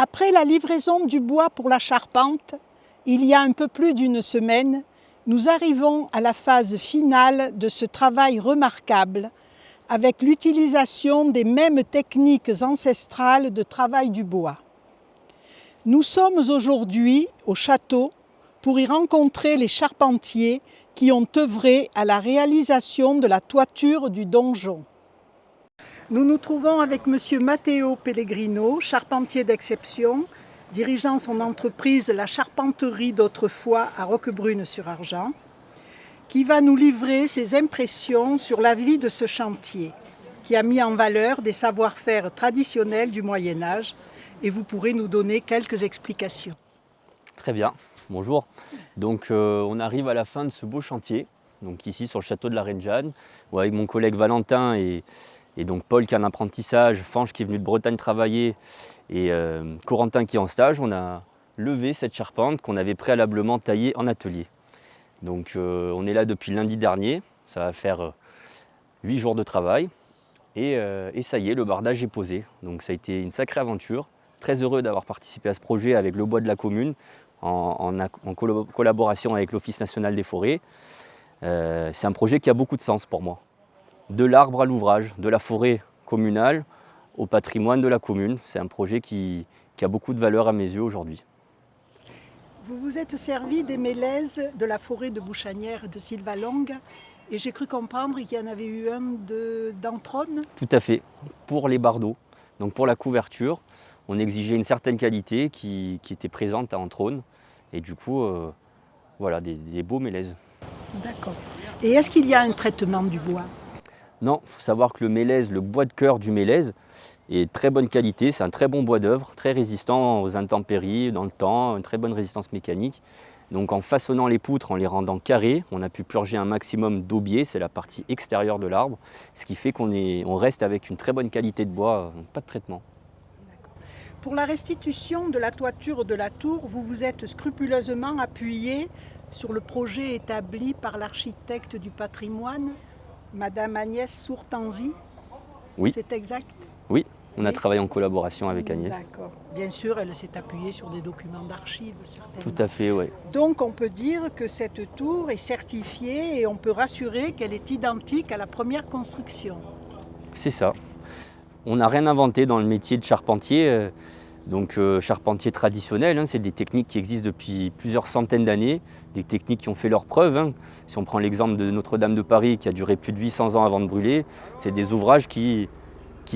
Après la livraison du bois pour la charpente, il y a un peu plus d'une semaine, nous arrivons à la phase finale de ce travail remarquable avec l'utilisation des mêmes techniques ancestrales de travail du bois. Nous sommes aujourd'hui au château pour y rencontrer les charpentiers qui ont œuvré à la réalisation de la toiture du donjon. Nous nous trouvons avec M. Matteo Pellegrino, charpentier d'exception, dirigeant son entreprise La Charpenterie d'autrefois à Roquebrune-sur-Argent, qui va nous livrer ses impressions sur la vie de ce chantier, qui a mis en valeur des savoir-faire traditionnels du Moyen-Âge, et vous pourrez nous donner quelques explications. Très bien, bonjour. Donc on arrive à la fin de ce beau chantier, donc ici sur le château de la Reine Jeanne, où avec mon collègue Valentin et donc Paul qui est en apprentissage, Fange qui est venu de Bretagne travailler et Corentin qui est en stage, on a levé cette charpente qu'on avait préalablement taillée en atelier. Donc on est là depuis lundi dernier, ça va faire 8 jours de travail et ça y est, le bardage est posé. Donc ça a été une sacrée aventure, très heureux d'avoir participé à ce projet avec le bois de la commune en collaboration avec l'Office national des forêts. C'est un projet qui a beaucoup de sens pour moi. De l'arbre à l'ouvrage, de la forêt communale au patrimoine de la commune. C'est un projet qui a beaucoup de valeur à mes yeux aujourd'hui. Vous vous êtes servi des mélèzes de la forêt de Bouchanière de Sylvalongue et j'ai cru comprendre qu'il y en avait eu un d'Antrone. Tout à fait, pour les bardeaux. Donc pour la couverture, on exigeait une certaine qualité qui était présente à Antrone. Et du coup, voilà, des beaux mélèzes. D'accord. Et est-ce qu'il y a un traitement du bois ? Non, il faut savoir que le mélèze, le bois de cœur du mélèze, est de très bonne qualité. C'est un très bon bois d'œuvre, très résistant aux intempéries, dans le temps, une très bonne résistance mécanique. Donc en façonnant les poutres, en les rendant carrées, on a pu purger un maximum d'aubier, c'est la partie extérieure de l'arbre, ce qui fait qu'on reste avec une très bonne qualité de bois, pas de traitement. Pour la restitution de la toiture de la tour, vous vous êtes scrupuleusement appuyé sur le projet établi par l'architecte du patrimoine, Madame Agnès Sourtanzi. Oui. C'est exact ? Oui, on a travaillé en collaboration avec Agnès. D'accord. Bien sûr, elle s'est appuyée sur des documents d'archives, certainement. Tout à fait, oui. Donc on peut dire que cette tour est certifiée et on peut rassurer qu'elle est identique à la première construction. C'est ça. On n'a rien inventé dans le métier de charpentier. Charpentier traditionnel, c'est des techniques qui existent depuis plusieurs centaines d'années, des techniques qui ont fait leurs preuves. Si on prend l'exemple de Notre-Dame de Paris qui a duré plus de 800 ans avant de brûler, c'est des ouvrages qui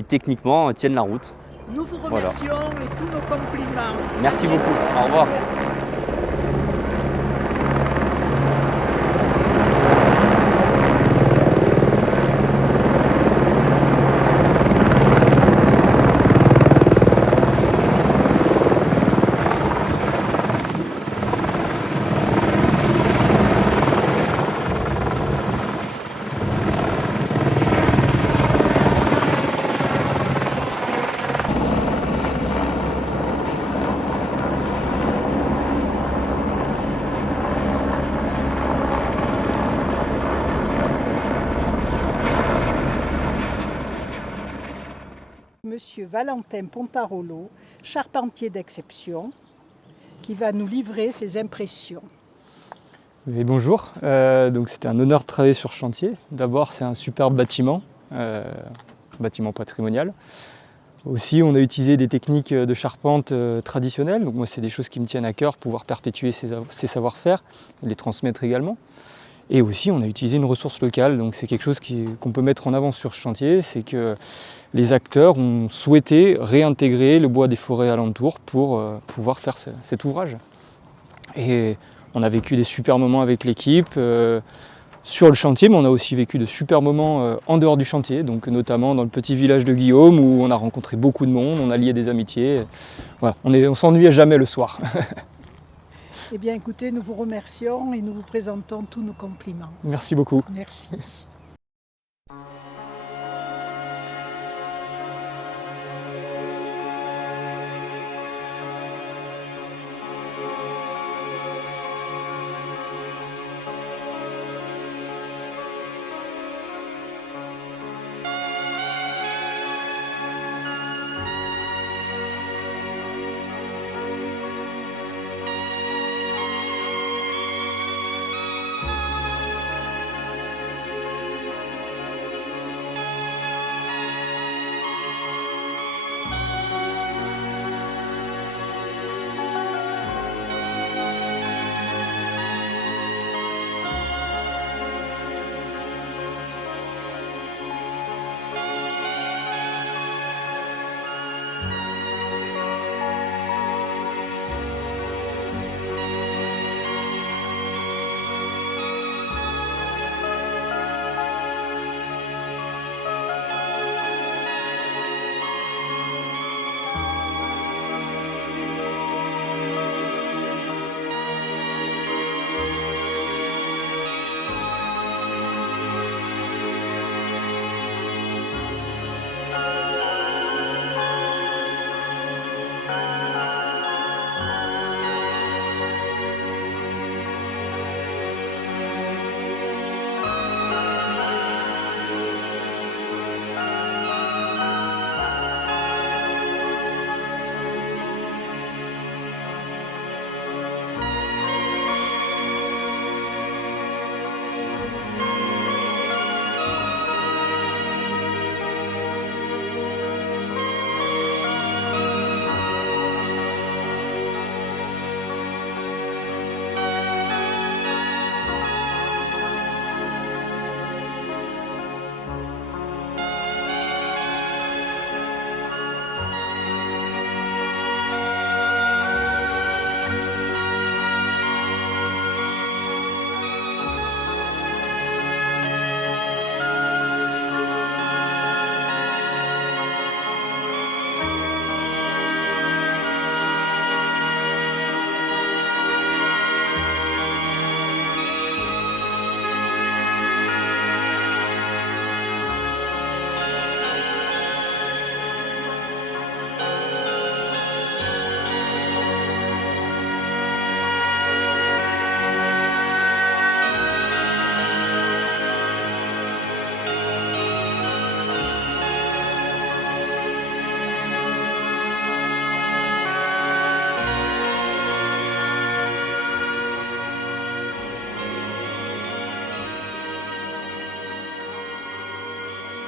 techniquement tiennent la route. Nous vous remercions et tous nos compliments. Merci beaucoup, au revoir. Merci. Monsieur Valentin Pontarolo, charpentier d'exception, qui va nous livrer ses impressions. Et bonjour, donc c'était un honneur de travailler sur ce chantier. D'abord c'est un superbe bâtiment, bâtiment patrimonial. Aussi on a utilisé des techniques de charpente traditionnelles, donc moi c'est des choses qui me tiennent à cœur, pouvoir perpétuer ces savoir-faire, les transmettre également. Et aussi on a utilisé une ressource locale, donc c'est quelque chose qu'on peut mettre en avant sur ce chantier, c'est que les acteurs ont souhaité réintégrer le bois des forêts alentours pour pouvoir faire cet ouvrage. Et on a vécu des super moments avec l'équipe sur le chantier, mais on a aussi vécu de super moments en dehors du chantier, donc notamment dans le petit village de Guillaume où on a rencontré beaucoup de monde, on a lié des amitiés. Voilà, on s'ennuyait jamais le soir. Eh bien écoutez, nous vous remercions et nous vous présentons tous nos compliments. Merci beaucoup. Merci.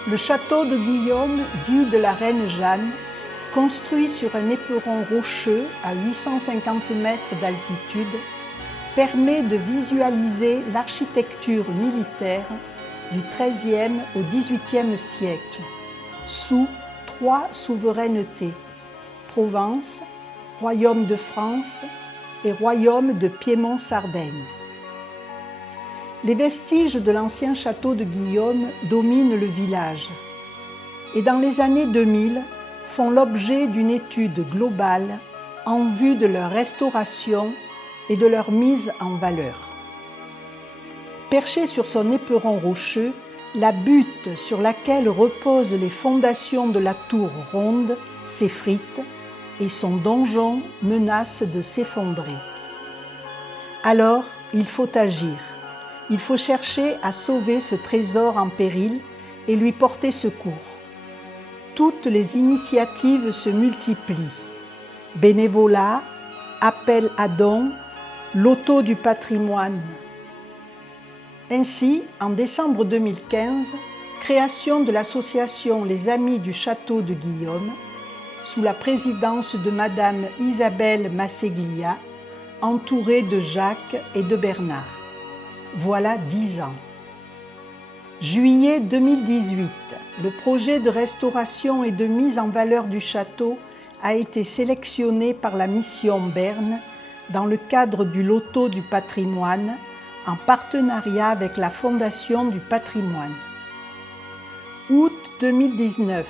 Le château de Guillaume, dit de la Reine Jeanne, construit sur un éperon rocheux à 850 mètres d'altitude, permet de visualiser l'architecture militaire du XIIIe au XVIIIe siècle, sous 3 souverainetés, Provence, Royaume de France et Royaume de Piémont-Sardaigne. Les vestiges de l'ancien château de Guillaume dominent le village et dans les années 2000 font l'objet d'une étude globale en vue de leur restauration et de leur mise en valeur. Perché sur son éperon rocheux, la butte sur laquelle reposent les fondations de la tour ronde s'effrite et son donjon menace de s'effondrer. Alors, il faut agir. Il faut chercher à sauver ce trésor en péril et lui porter secours. Toutes les initiatives se multiplient. Bénévolat, appel à dons, loto du patrimoine. Ainsi, en décembre 2015, création de l'association Les Amis du Château de Guillaume, sous la présidence de Madame Isabelle Masseglia, entourée de Jacques et de Bernard. Voilà 10 ans. Juillet 2018, le projet de restauration et de mise en valeur du château a été sélectionné par la mission Berne dans le cadre du loto du patrimoine en partenariat avec la Fondation du patrimoine. Août 2019,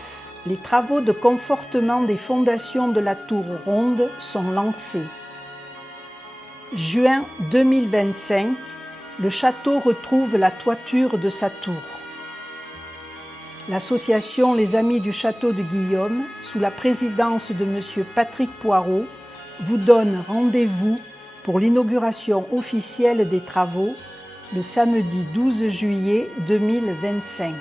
les travaux de confortement des fondations de la tour ronde sont lancés. Juin 2025, le château retrouve la toiture de sa tour. L'association Les Amis du Château de Guillaume, sous la présidence de M. Patrick Poirot, vous donne rendez-vous pour l'inauguration officielle des travaux le samedi 12 juillet 2025.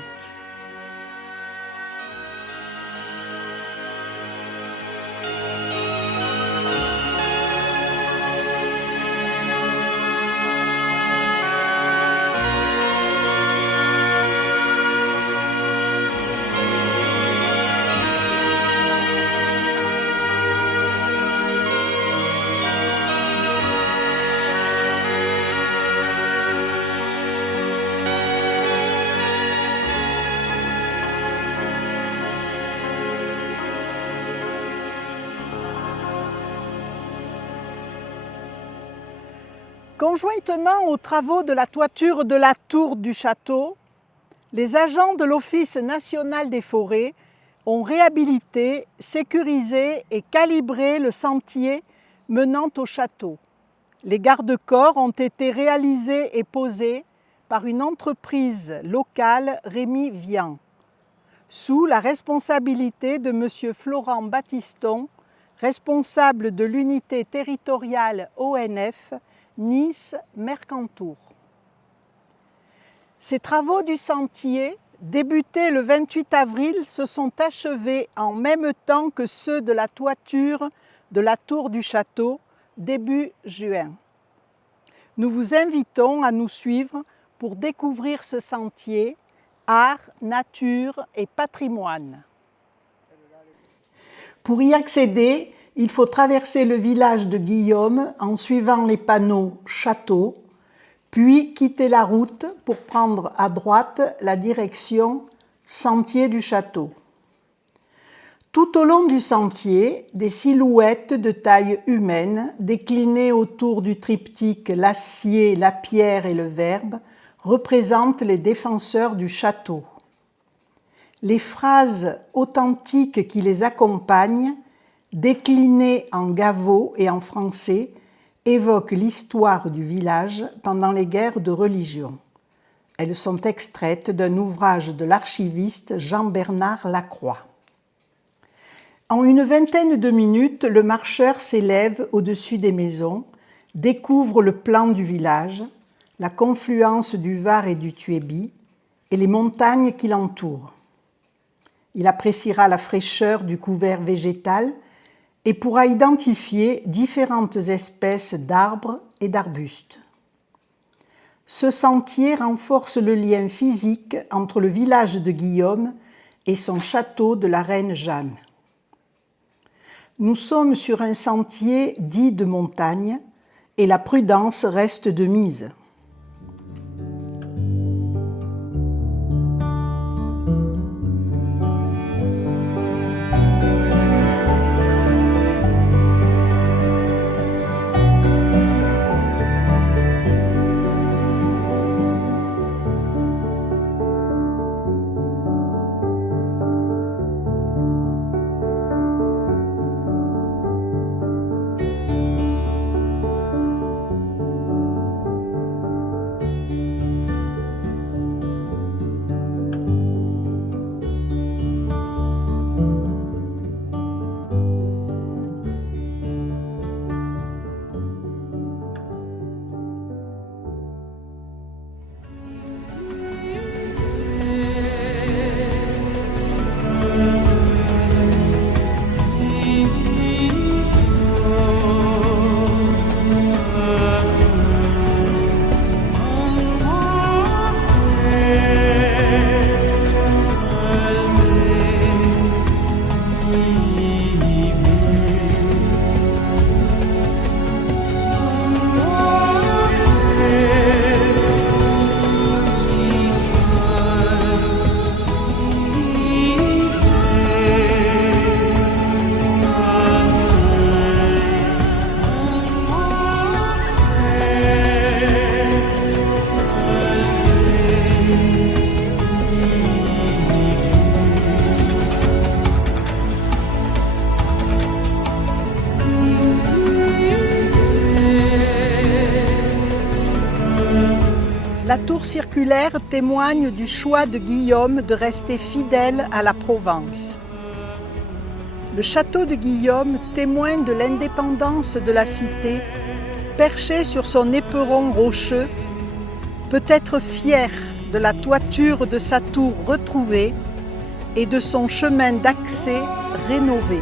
Conjointement aux travaux de la toiture de la tour du château, les agents de l'Office national des forêts ont réhabilité, sécurisé et calibré le sentier menant au château. Les garde-corps ont été réalisés et posés par une entreprise locale, Rémi Vian, sous la responsabilité de M. Florent Battiston, responsable de l'unité territoriale ONF Nice-Mercantour. Ces travaux du sentier, débutés le 28 avril, se sont achevés en même temps que ceux de la toiture de la tour du château, début juin. Nous vous invitons à nous suivre pour découvrir ce sentier, art, nature et patrimoine. Pour y accéder, il faut traverser le village de Guillaume en suivant les panneaux « Château », puis quitter la route pour prendre à droite la direction « Sentier du Château ». Tout au long du sentier, des silhouettes de taille humaine, déclinées autour du triptyque « L'acier, la pierre et le verbe », représentent les défenseurs du château. Les phrases authentiques qui les accompagnent, déclinées en gaveau et en français, évoquent l'histoire du village pendant les guerres de religion. Elles sont extraites d'un ouvrage de l'archiviste Jean-Bernard Lacroix. En une vingtaine de minutes, le marcheur s'élève au-dessus des maisons, découvre le plan du village, la confluence du Var et du Tuébi et les montagnes qui l'entourent. Il appréciera la fraîcheur du couvert végétal et pourra identifier différentes espèces d'arbres et d'arbustes. Ce sentier renforce le lien physique entre le village de Guillaume et son château de la reine Jeanne. Nous sommes sur un sentier dit de montagne et la prudence reste de mise. La tour circulaire témoigne du choix de Guillaume de rester fidèle à la Provence. Le château de Guillaume témoigne de l'indépendance de la cité, perché sur son éperon rocheux, peut être fier de la toiture de sa tour retrouvée et de son chemin d'accès rénové.